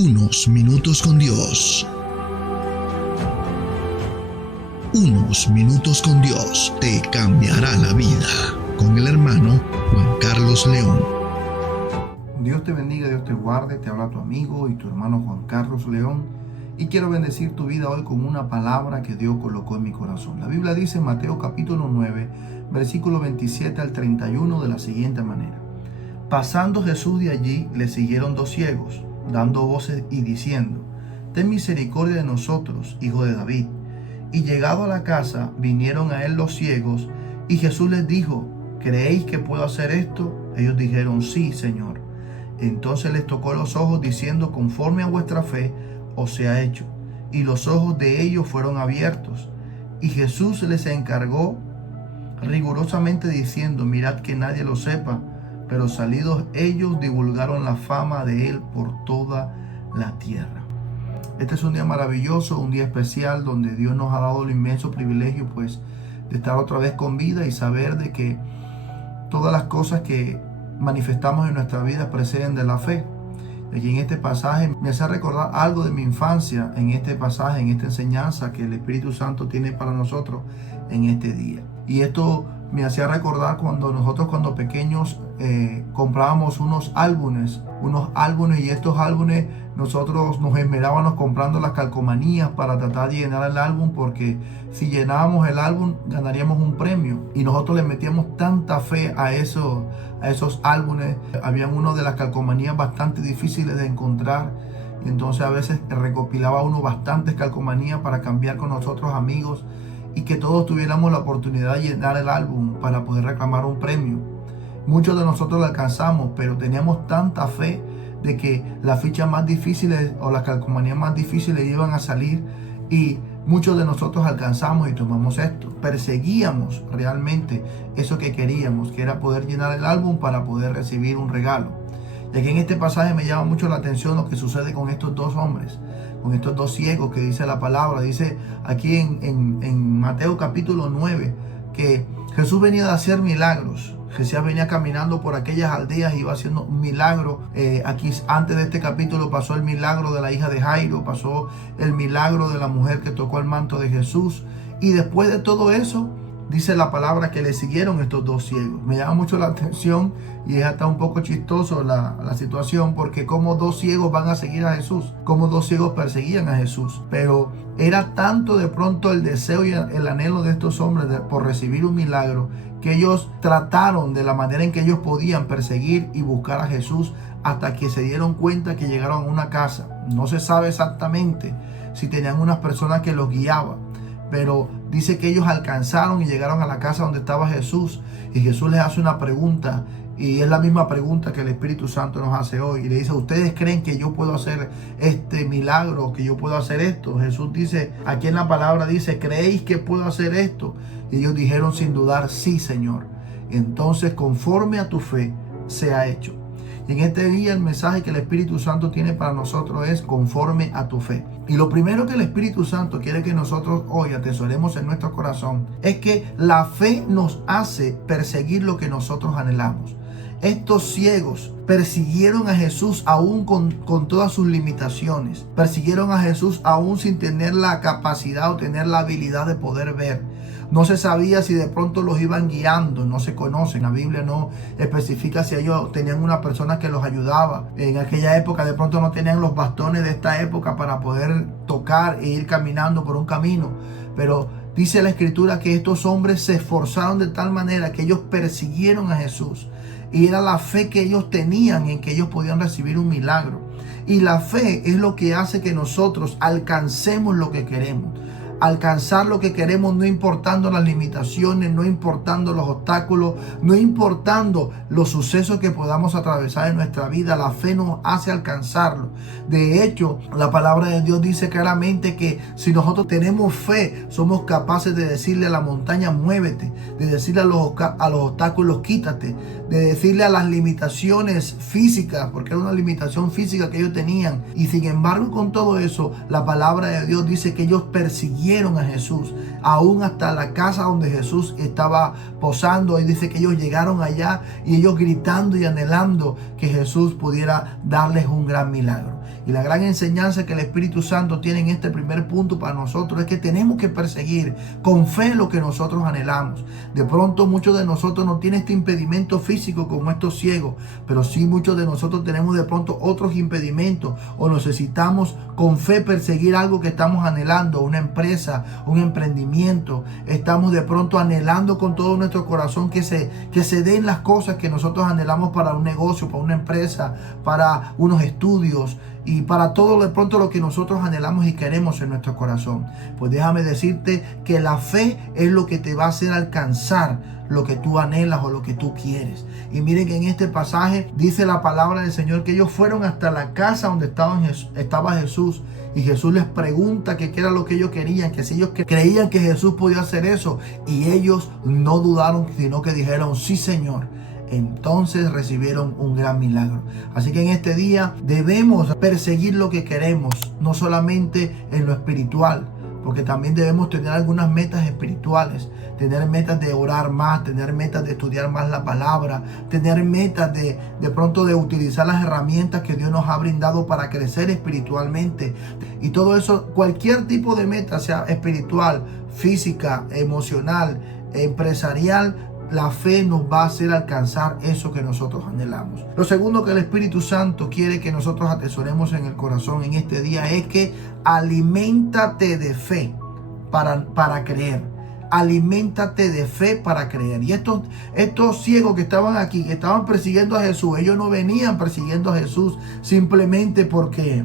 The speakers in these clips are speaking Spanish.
Unos minutos con Dios. Unos minutos con Dios te cambiará la vida. Con el hermano Juan Carlos León. Dios te bendiga, Dios te guarde. Te habla tu amigo y tu hermano Juan Carlos León. Y quiero bendecir tu vida hoy con una palabra que Dios colocó en mi corazón. La Biblia dice en Mateo capítulo 9, versículo 27 al 31 de la siguiente manera. Pasando Jesús de allí, le siguieron dos ciegos, dando voces y diciendo: Ten misericordia de nosotros, hijo de David. Y llegado a la casa, vinieron a él los ciegos, y Jesús les dijo: ¿Creéis que puedo hacer esto? Ellos dijeron: Sí, Señor. Entonces les tocó los ojos, diciendo: Conforme a vuestra fe os sea hecho. Y los ojos de ellos fueron abiertos. Y Jesús les encargó rigurosamente diciendo: Mirad que nadie lo sepa. Pero salidos ellos divulgaron la fama de él por toda la tierra. Este es un día maravilloso, un día especial donde Dios nos ha dado el inmenso privilegio pues de estar otra vez con vida y saber de que todas las cosas que manifestamos en nuestra vida preceden de la fe. Aquí en este pasaje me hace recordar algo de mi infancia, en este pasaje, en esta enseñanza que el Espíritu Santo tiene para nosotros en este día. Y esto me hacía recordar cuando nosotros cuando pequeños comprábamos unos álbumes y estos álbumes nosotros nos esmerábamos comprando las calcomanías para tratar de llenar el álbum, porque si llenábamos el álbum ganaríamos un premio, y nosotros le metíamos tanta fe a esos álbumes. Habían uno de las calcomanías bastante difíciles de encontrar, y entonces a veces recopilaba uno bastantes calcomanías para cambiar con nosotros amigos y que todos tuviéramos la oportunidad de llenar el álbum para poder reclamar un premio. Muchos de nosotros lo alcanzamos, pero teníamos tanta fe de que las fichas más difíciles o las calcomanías más difíciles iban a salir, y muchos de nosotros alcanzamos y tomamos esto. Perseguíamos realmente eso que queríamos, que era poder llenar el álbum para poder recibir un regalo. Y aquí en este pasaje me llama mucho la atención lo que sucede con estos dos hombres, con estos dos ciegos que dice la palabra. Dice aquí en Mateo capítulo 9 que Jesús venía de hacer milagros. Jesús venía caminando por aquellas aldeas y iba haciendo milagros. Aquí antes de este capítulo pasó el milagro de la hija de Jairo, pasó el milagro de la mujer que tocó el manto de Jesús. Y después de todo eso, dice la palabra que le siguieron estos dos ciegos. Me llama mucho la atención y es hasta un poco chistoso la situación, porque como dos ciegos van a seguir a Jesús, como dos ciegos perseguían a Jesús. Pero era tanto de pronto el deseo y el anhelo de estos hombres por recibir un milagro, que ellos trataron de la manera en que ellos podían perseguir y buscar a Jesús, hasta que se dieron cuenta que llegaron a una casa. No se sabe exactamente si tenían unas personas que los guiaban, pero dice que ellos alcanzaron y llegaron a la casa donde estaba Jesús, y Jesús les hace una pregunta, y es la misma pregunta que el Espíritu Santo nos hace hoy, y le dice: ¿ustedes creen que yo puedo hacer este milagro, que yo puedo hacer esto? Jesús dice, aquí en la palabra dice: ¿creéis que puedo hacer esto? Y ellos dijeron sin dudar: sí, Señor. Entonces, conforme a tu fe sea hecho. Y en este día el mensaje que el Espíritu Santo tiene para nosotros es: conforme a tu fe. Y lo primero que el Espíritu Santo quiere que nosotros hoy atesoremos en nuestro corazón es que la fe nos hace perseguir lo que nosotros anhelamos. Estos ciegos persiguieron a Jesús aún con todas sus limitaciones. Persiguieron a Jesús aún sin tener la capacidad o tener la habilidad de poder ver. No se sabía si de pronto los iban guiando, no se conocen. La Biblia no especifica si ellos tenían una persona que los ayudaba. En aquella época de pronto no tenían los bastones de esta época para poder tocar e ir caminando por un camino. Pero dice la Escritura que estos hombres se esforzaron de tal manera que ellos persiguieron a Jesús. Y era la fe que ellos tenían en que ellos podían recibir un milagro. Y la fe es lo que hace que nosotros alcancemos lo que queremos. Alcanzar lo que queremos, no importando las limitaciones, no importando los obstáculos, no importando los sucesos que podamos atravesar en nuestra vida. La fe nos hace alcanzarlo. De hecho, la palabra de Dios dice claramente que si nosotros tenemos fe, somos capaces de decirle a la montaña: muévete, de decirle a los obstáculos: quítate, de decirle a las limitaciones físicas, porque era una limitación física que ellos tenían. Y sin embargo, con todo eso, la palabra de Dios dice que ellos persiguieron a Jesús, aún hasta la casa donde Jesús estaba posando. Y dice que ellos llegaron allá y ellos gritando y anhelando que Jesús pudiera darles un gran milagro. Y la gran enseñanza que el Espíritu Santo tiene en este primer punto para nosotros es que tenemos que perseguir con fe lo que nosotros anhelamos. De pronto muchos de nosotros no tienen este impedimento físico como estos ciegos, pero sí muchos de nosotros tenemos de pronto otros impedimentos o necesitamos con fe perseguir algo que estamos anhelando, una empresa, un emprendimiento. Estamos de pronto anhelando con todo nuestro corazón que se den las cosas que nosotros anhelamos para un negocio, para una empresa, para unos estudios y para todo de pronto lo que nosotros anhelamos y queremos en nuestro corazón. Pues déjame decirte que la fe es lo que te va a hacer alcanzar lo que tú anhelas o lo que tú quieres. Y miren que en este pasaje dice la palabra del Señor que ellos fueron hasta la casa donde estaba Jesús. Y Jesús les pregunta que qué era lo que ellos querían, que si ellos creían que Jesús podía hacer eso. Y ellos no dudaron, sino que dijeron, sí, Señor. Entonces recibieron un gran milagro. Así que en este día debemos perseguir lo que queremos, no solamente en lo espiritual, porque también debemos tener algunas metas espirituales, tener metas de orar más, tener metas de estudiar más la palabra, tener metas de pronto de utilizar las herramientas que Dios nos ha brindado para crecer espiritualmente. Y todo eso, cualquier tipo de meta, sea espiritual, física, emocional, empresarial, la fe nos va a hacer alcanzar eso que nosotros anhelamos. Lo segundo que el Espíritu Santo quiere que nosotros atesoremos en el corazón en este día es que aliméntate de fe para creer. Aliméntate de fe para creer. Y estos ciegos que estaban aquí, que estaban persiguiendo a Jesús, ellos no venían persiguiendo a Jesús simplemente porque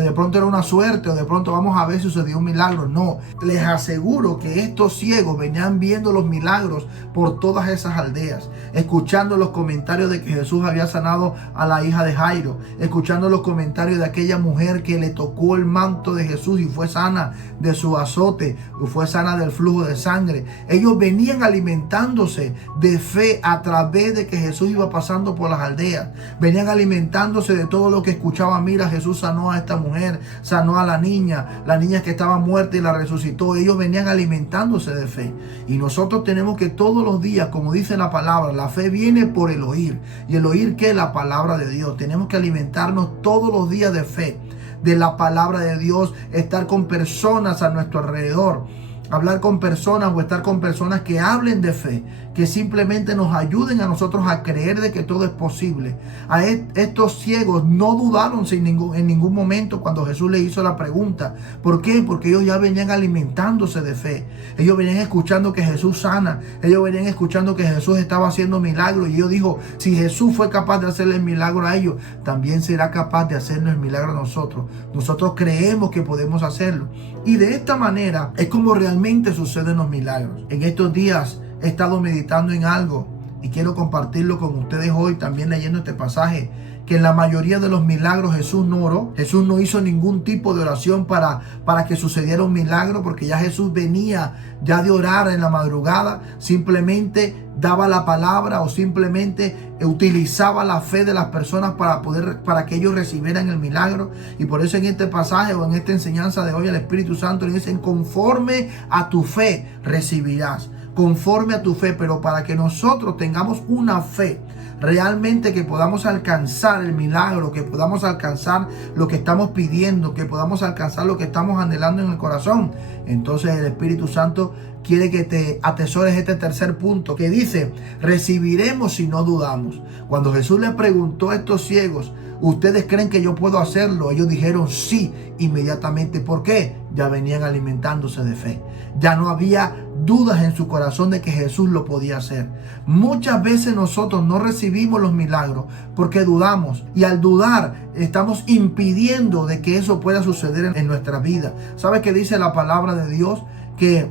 de pronto era una suerte o de pronto vamos a ver si sucedió un milagro. No, les aseguro que estos ciegos venían viendo los milagros por todas esas aldeas, escuchando los comentarios de que Jesús había sanado a la hija de Jairo, escuchando los comentarios de aquella mujer que le tocó el manto de Jesús y fue sana de su azote, o fue sana del flujo de sangre. Ellos venían alimentándose de fe a través de que Jesús iba pasando por las aldeas. Venían alimentándose de todo lo que escuchaban. Mira, Jesús sanó a esta mujer, sanó a la niña que estaba muerta y la resucitó. Ellos venían alimentándose de fe. Y nosotros tenemos que todos los días, como dice la palabra, la fe viene por el oír. Y el oír, ¿qué? La palabra de Dios. Tenemos que alimentarnos todos los días de fe, de la palabra de Dios, estar con personas a nuestro alrededor, hablar con personas o estar con personas que hablen de fe, que simplemente nos ayuden a nosotros a creer de que todo es posible. A estos ciegos no dudaron en ningún momento cuando Jesús les hizo la pregunta. ¿Por qué? Porque ellos ya venían alimentándose de fe. Ellos venían escuchando que Jesús sana. Ellos venían escuchando que Jesús estaba haciendo milagros. Y ellos dijo, si Jesús fue capaz de hacerle el milagro a ellos, también será capaz de hacernos el milagro a nosotros. Nosotros creemos que podemos hacerlo. Y de esta manera es como realmente suceden los milagros. En estos días he estado meditando en algo y quiero compartirlo con ustedes hoy, también leyendo este pasaje, que en la mayoría de los milagros Jesús no oró. Jesús no hizo ningún tipo de oración para que sucediera un milagro, porque ya Jesús venía ya de orar en la madrugada. Simplemente daba la palabra o simplemente utilizaba la fe de las personas para que ellos recibieran el milagro. Y por eso en este pasaje o en esta enseñanza de hoy el Espíritu Santo le dice, conforme a tu fe recibirás. Conforme a tu fe, pero para que nosotros tengamos una fe realmente que podamos alcanzar el milagro, que podamos alcanzar lo que estamos pidiendo, que podamos alcanzar lo que estamos anhelando en el corazón, entonces el Espíritu Santo quiere que te atesores este tercer punto que dice, recibiremos si no dudamos. Cuando Jesús le preguntó a estos ciegos, ¿ustedes creen que yo puedo hacerlo? Ellos dijeron sí inmediatamente. ¿Por qué? Ya venían alimentándose de fe. Ya no había dudas en su corazón de que Jesús lo podía hacer. Muchas veces nosotros no recibimos los milagros porque dudamos. Y al dudar estamos impidiendo de que eso pueda suceder en nuestra vida. ¿Sabe qué dice la palabra de Dios? Que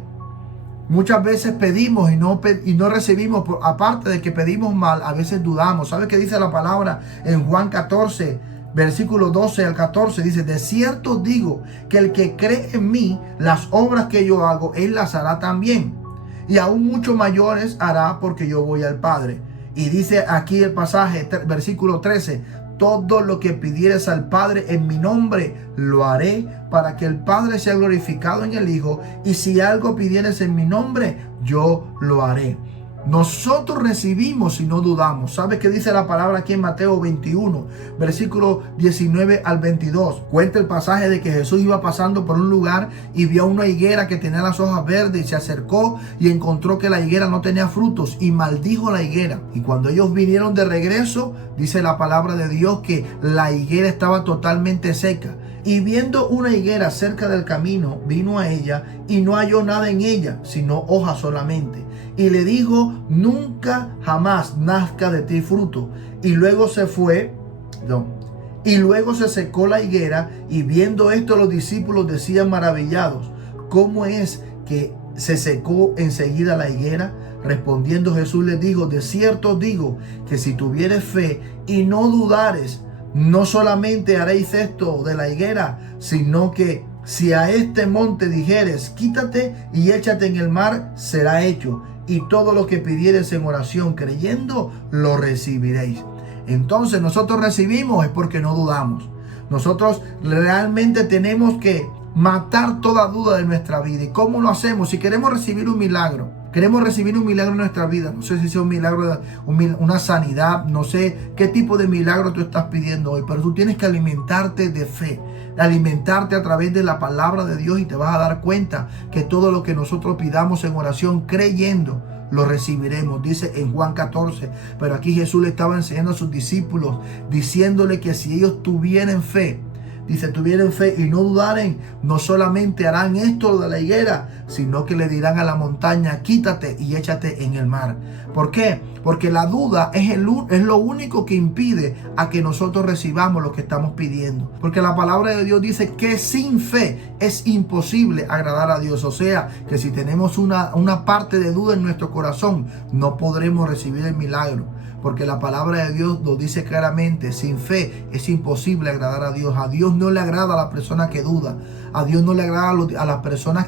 muchas veces pedimos y no recibimos, aparte de que pedimos mal, a veces dudamos. ¿Sabe qué dice la palabra en Juan 14? Versículo 12 al 14 dice, de cierto digo que el que cree en mí, las obras que yo hago, él las hará también. Y aún mucho mayores hará porque yo voy al Padre. Y dice aquí el pasaje, versículo 13, todo lo que pidieres al Padre en mi nombre, lo haré para que el Padre sea glorificado en el Hijo. Y si algo pidieres en mi nombre, yo lo haré. Nosotros recibimos y no dudamos. ¿Sabe qué dice la palabra aquí en Mateo 21, versículo 19 al 22? Cuenta el pasaje de que Jesús iba pasando por un lugar y vio una higuera que tenía las hojas verdes y se acercó y encontró que la higuera no tenía frutos y maldijo la higuera. Y cuando ellos vinieron de regreso, dice la palabra de Dios que la higuera estaba totalmente seca. Y viendo una higuera cerca del camino, vino a ella y no halló nada en ella, sino hojas solamente. Y le dijo: nunca jamás nazca de ti fruto. Y luego se fue, y luego se secó la higuera. Y viendo esto, los discípulos decían maravillados: ¿cómo es que se secó enseguida la higuera? Respondiendo Jesús les dijo: de cierto os digo que si tuvieres fe y no dudares, no solamente haréis esto de la higuera, sino que si a este monte dijeres: quítate y échate en el mar, será hecho. Y todo lo que pidieres en oración creyendo, lo recibiréis. Entonces nosotros recibimos es porque no dudamos. Nosotros realmente tenemos que matar toda duda de nuestra vida. ¿Y cómo lo hacemos? Si queremos recibir un milagro, queremos recibir un milagro en nuestra vida. No sé si sea un milagro, una sanidad, no sé qué tipo de milagro tú estás pidiendo hoy, pero tú tienes que alimentarte de fe, alimentarte a través de la palabra de Dios, y te vas a dar cuenta que todo lo que nosotros pidamos en oración creyendo, lo recibiremos. Dice en Juan 14, pero aquí Jesús le estaba enseñando a sus discípulos, diciéndole que si ellos tuvieran fe, dice, tuvieran fe y no dudaren, no solamente harán esto de la higuera, sino que le dirán a la montaña: quítate y échate en el mar. ¿Por qué? Porque la duda es lo único que impide a que nosotros recibamos lo que estamos pidiendo. Porque la palabra de Dios dice que sin fe es imposible agradar a Dios. O sea, que si tenemos una parte de duda en nuestro corazón, no podremos recibir el milagro. Porque la palabra de Dios nos dice claramente: sin fe es imposible agradar a Dios. A Dios no le agrada a la persona que duda. A Dios no le agrada a las personas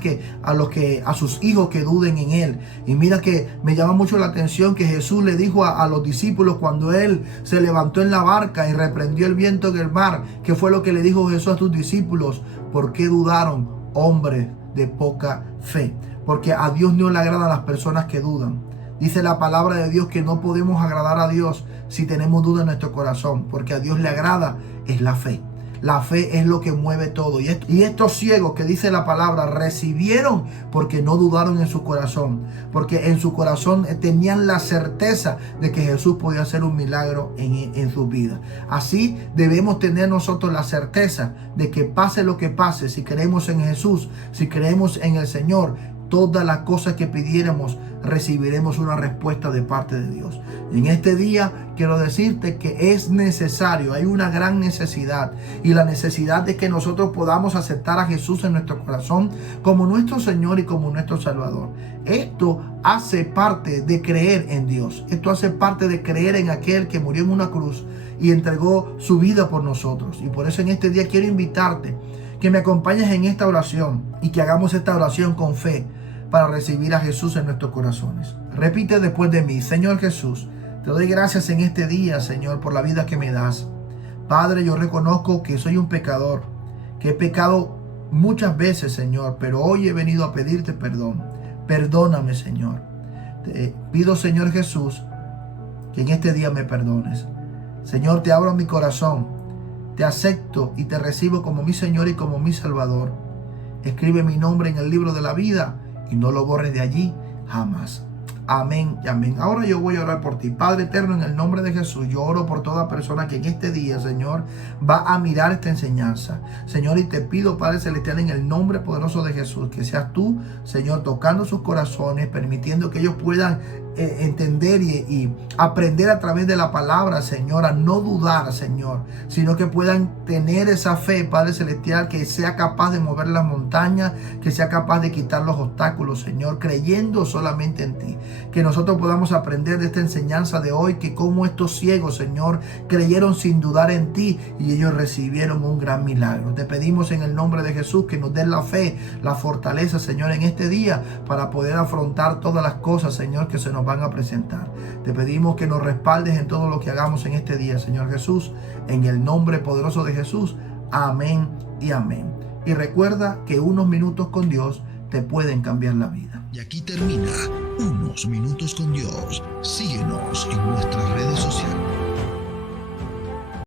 a sus hijos que duden en Él. Y mira que me llama mucho la atención que Jesús le dijo a los discípulos cuando Él se levantó en la barca y reprendió el viento en el mar. ¿Qué fue lo que le dijo Jesús a sus discípulos? ¿Por qué dudaron, hombres de poca fe? Porque a Dios no le agrada a las personas que dudan. Dice la palabra de Dios que no podemos agradar a Dios si tenemos duda en nuestro corazón, porque a Dios le agrada es la fe. La fe es lo que mueve todo. Y estos ciegos, que dice la palabra, recibieron porque no dudaron en su corazón. Porque en su corazón tenían la certeza de que Jesús podía hacer un milagro en su vida. Así debemos tener nosotros la certeza de que pase lo que pase, si creemos en Jesús, si creemos en el Señor, todas las cosas que pidiéramos, recibiremos una respuesta de parte de Dios. En este día quiero decirte que es necesario, hay una gran necesidad, y la necesidad de que nosotros podamos aceptar a Jesús en nuestro corazón como nuestro Señor y como nuestro Salvador. Esto hace parte de creer en Dios. Esto hace parte de creer en aquel que murió en una cruz y entregó su vida por nosotros. Y por eso en este día quiero invitarte que me acompañes en esta oración y que hagamos esta oración con fe para recibir a Jesús en nuestros corazones. Repite después de mí: Señor Jesús, te doy gracias en este día, Señor, por la vida que me das. Padre, yo reconozco que soy un pecador, que he pecado muchas veces, Señor, pero hoy he venido a pedirte perdón. Perdóname, Señor. Te pido, Señor Jesús, que en este día me perdones. Señor, te abro mi corazón, te acepto y te recibo como mi Señor y como mi Salvador. Escribe mi nombre en el libro de la vida y no lo borres de allí jamás. Amén y amén. Ahora yo voy a orar por ti. Padre eterno, en el nombre de Jesús, yo oro por toda persona que en este día, Señor, va a mirar esta enseñanza. Señor, y te pido, Padre celestial, en el nombre poderoso de Jesús, que seas tú, Señor, tocando sus corazones, permitiendo que ellos puedan entender y aprender a través de la palabra, Señor, a no dudar, Señor, sino que puedan tener esa fe, Padre celestial, que sea capaz de mover las montañas, que sea capaz de quitar los obstáculos, Señor, creyendo solamente en ti. Que nosotros podamos aprender de esta enseñanza de hoy, que como estos ciegos, Señor, creyeron sin dudar en ti y ellos recibieron un gran milagro. Te pedimos en el nombre de Jesús que nos des la fe, la fortaleza, Señor, en este día para poder afrontar todas las cosas, Señor, que se nos van a presentar. Te pedimos que nos respaldes en todo lo que hagamos en este día, Señor Jesús, en el nombre poderoso de Jesús. Amén y amén. Y recuerda que unos minutos con Dios te pueden cambiar la vida. Y aquí termina Unos Minutos con Dios. Síguenos en nuestras redes sociales.